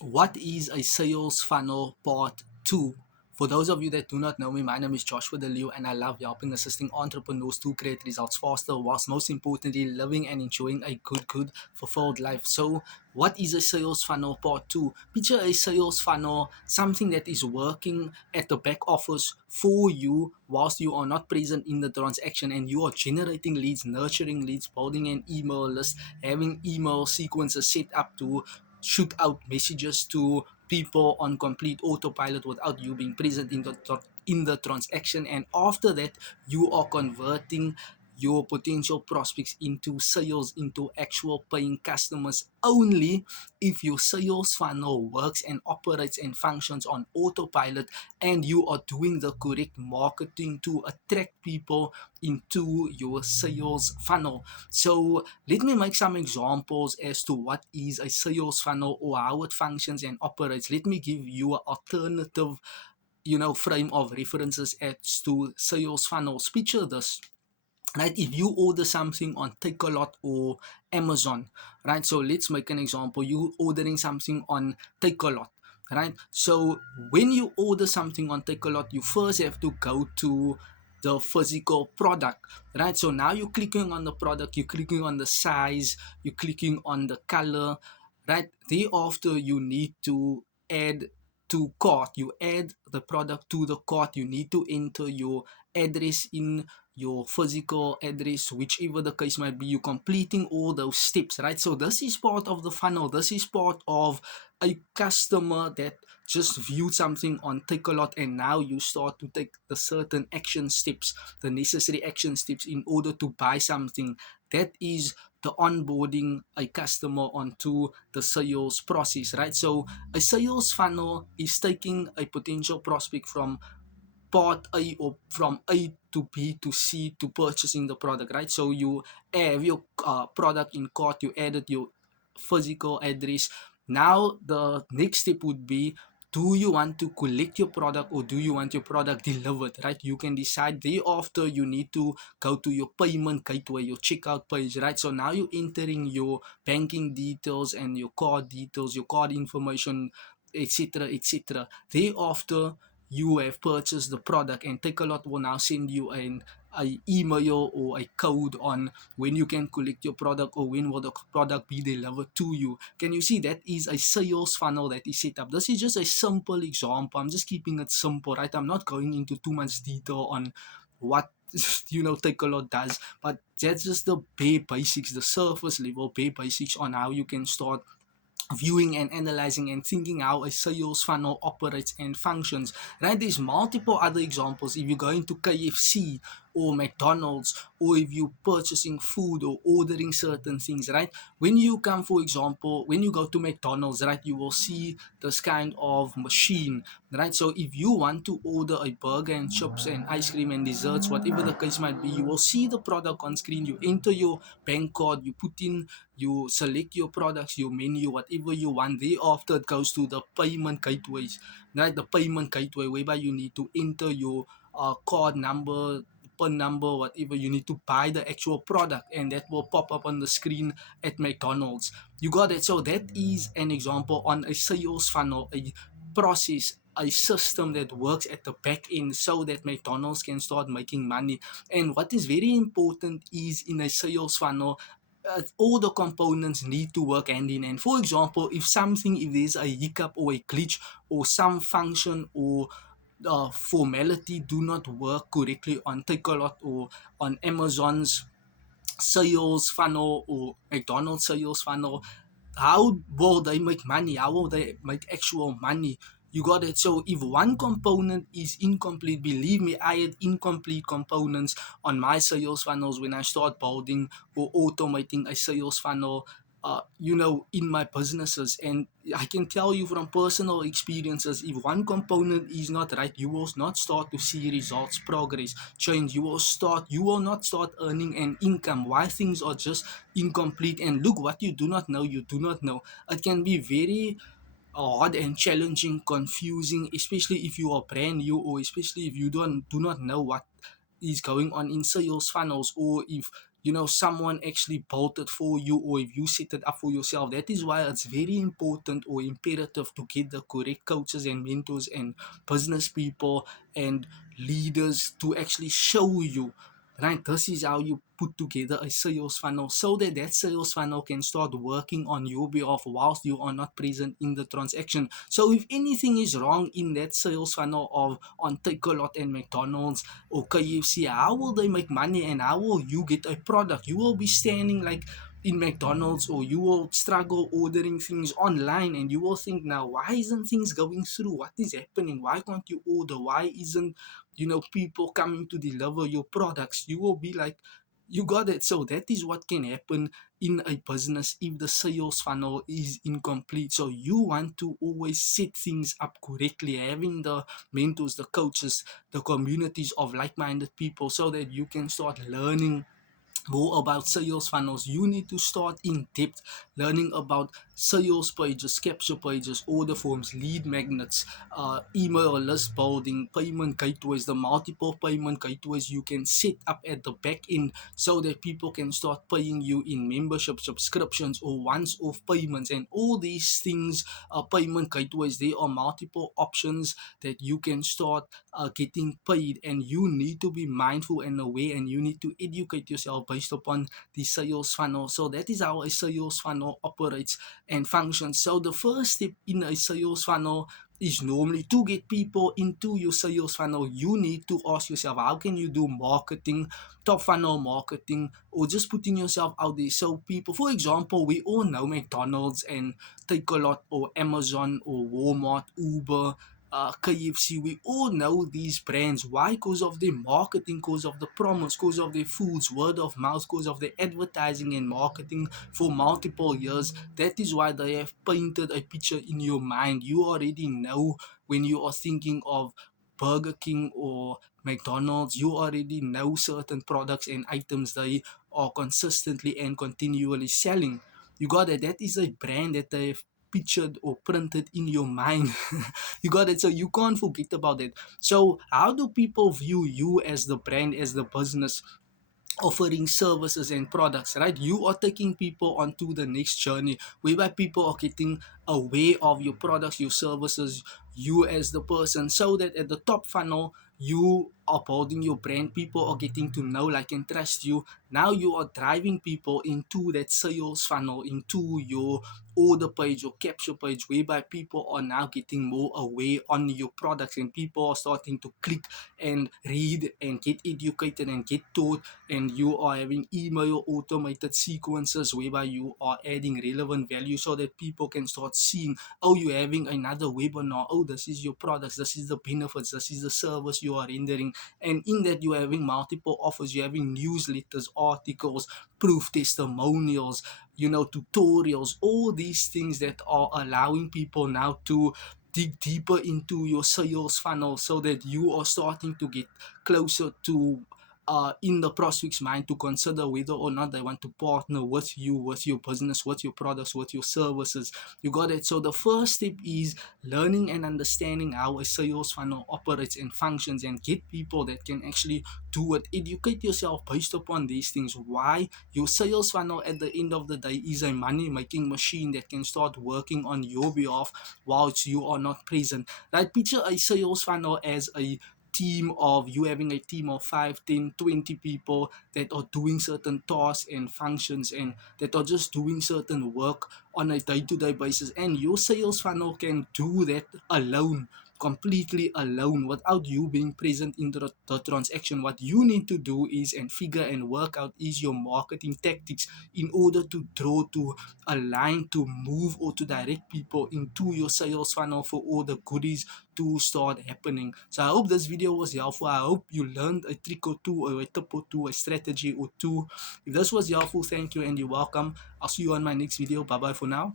What is a sales funnel part 2? For those of you that do not know me, my name is Joshua DeLeo and I love helping assisting entrepreneurs to create results faster whilst most importantly living and enjoying a good, fulfilled life. So, what is a sales funnel part 2? Picture a sales funnel, something that is working at the back office for you whilst you are not present in the transaction, and you are generating leads, nurturing leads, building an email list, having email sequences set up to shoot out messages to people on complete autopilot without you being present in the transaction. And after that, you are converting your potential prospects into sales, into actual paying customers, only if your sales funnel works and operates and functions on autopilot, and you are doing the correct marketing to attract people into your sales funnel. So let me make some examples as to what is a sales funnel or how it functions and operates. Let me give you an alternative, frame of references as to sales funnels. Picture this. Right, if you order something on Takealot or Amazon, right? So let's make an example. You ordering something on Takealot, right? So when you order something on Takealot, you first have to go to the physical product, right? So now you're clicking on the product, you're clicking on the size, you're clicking on the color, right? Thereafter, you need to add to cart. You add the product to the cart. You need to enter your address in your physical address, whichever the case might be. You completing all those steps, right? So this is part of the funnel. This is part of a customer that just viewed something on Takealot, and now you start to take the certain action steps, the necessary action steps in order to buy something. That is the onboarding a customer onto the sales process, right? So a sales funnel is taking a potential prospect from part A, or from A to B to C, to purchasing the product, right? So you have your product in cart, you added your physical address. Now the next step would be, do you want to collect your product or do you want your product delivered, right? You can decide. Thereafter, you need to go to your payment gateway, your checkout page, right? So now you're entering your banking details and your card details, your card information, etc., etc. Thereafter, you have purchased the product, and Takealot will now send you an a email or a code on when you can collect your product or when will the product be delivered to you. Can you see that is a sales funnel that is set up? This is just a simple example. I'm just keeping it simple, right? I'm not going into too much detail on what Takealot does, but that's just the bare basics, the surface level bare basics on how you can start viewing and analyzing and thinking how a sales funnel operates and functions, right? There's multiple other examples. If you're going to KFC or McDonald's, or if you're purchasing food or ordering certain things, right? When you come, for example, when you go to McDonald's, right, you will see this kind of machine, right? So if you want to order a burger and chips and ice cream and desserts, whatever the case might be, you will see the product on screen. You enter your bank card, you put in, you select your products, your menu, whatever you want. Thereafter, it goes to the payment gateways, right? The payment gateway, whereby you need to enter your card number, PIN number, whatever. You need to buy the actual product, and that will pop up on the screen at McDonald's. You got it. So that is an example on a sales funnel, a process, a system that works at the back end so that McDonald's can start making money. And what is very important is, in a sales funnel, all the components need to work hand in hand. For example, if there's a hiccup or a glitch, or some function or formality do not work correctly on Takealot or on Amazon's sales funnel or McDonald's sales funnel, how will they make money? How will they make actual money? You got it. So if one component is incomplete, believe me, I had incomplete components on my sales funnels when I start building or automating a sales funnel, in my businesses. And I can tell you from personal experiences, if one component is not right, you will not start to see results, progress, change. You will not start earning an income. Why? Things are just incomplete. And look, what you do not know, you do not know. It can be very hard and challenging, confusing, especially if you are brand new, or especially if you do not know what is going on in sales funnels, or if someone actually built it for you, or if you set it up for yourself. That is why it's very important or imperative to get the correct coaches and mentors and business people and leaders to actually show you, right? This is how you put together a sales funnel, so that that sales funnel can start working on your behalf whilst you are not present in the transaction. So if anything is wrong in that sales funnel of on Takealot and McDonald's or KFC, how will they make money and how will you get a product? You will be standing like in McDonald's, or you will struggle ordering things online, and you will think, now why isn't things going through? What is happening? Why can't you order? Why isn't people coming to deliver your products? You will be like, you got it. So that is what can happen in a business if the sales funnel is incomplete. So you want to always set things up correctly, having the mentors, the coaches, the communities of like-minded people, so that you can start learning more about sales funnels. You need to start in depth learning about sales pages, capture pages, order forms, lead magnets, email list building, payment gateways, the multiple payment gateways you can set up at the back end, so that people can start paying you in membership subscriptions or once off payments, and all these things are payment gateways. There are multiple options that you can start getting paid, and you need to be mindful and aware, and you need to educate yourself based upon the sales funnel. So that is how a sales funnel operates and functions. So the first step in a sales funnel is normally to get people into your sales funnel. You need to ask yourself, how can you do marketing, top funnel marketing, or just putting yourself out there? So people, for example, we all know McDonald's and Takealot or Amazon or Walmart, Uber, KFC. We all know these brands. Why? Because of their marketing, because of the promise, because of their foods, word of mouth, because of their advertising and marketing for multiple years. That is why they have painted a picture in your mind. You already know when you are thinking of Burger King or McDonald's, you already know certain products and items they are consistently and continually selling. You got it. That is a brand that they've pictured or printed in your mind. You got it. So you can't forget about it. So how do people view you as the brand, as the business offering services and products, right? You are taking people onto the next journey whereby people are getting aware of your products, your services, you as the person, so that at the top funnel you are building your brand. People are getting to know, like, and trust you. Now you are driving people into that sales funnel, into your order page or capture page, whereby people are now getting more aware on your products, and people are starting to click and read and get educated and get taught. And you are having email automated sequences whereby you are adding relevant value, so that people can start seeing, oh, you're having another webinar, oh, this is your products, this is the benefits, this is the service you are rendering. And in that, you're having multiple offers, you're having newsletters, articles, proof testimonials, tutorials, all these things that are allowing people now to dig deeper into your sales funnel, so that you are starting to get closer to in the prospect's mind to consider whether or not they want to partner with you, with your business, with your products, with your services. You got it. So the first step is learning and understanding how a sales funnel operates and functions, and get people that can actually do it. Educate yourself based upon these things. Why? Your sales funnel at the end of the day is a money making machine that can start working on your behalf whilst you are not present. Right? Picture a sales funnel as a team of you having a team of 5, 10, 20 people that are doing certain tasks and functions, and that are just doing certain work on a day-to-day basis, and your sales funnel can do that alone, completely alone, without you being present in the transaction. What you need to do is and figure and work out is your marketing tactics, in order to draw, to align, to move, or to direct people into your sales funnel for all the goodies to start happening. So I hope this video was helpful. I hope you learned a trick or two, or a tip or two, a strategy or two. If this was helpful, thank you and you're welcome. I'll see you on my next video. Bye bye for now.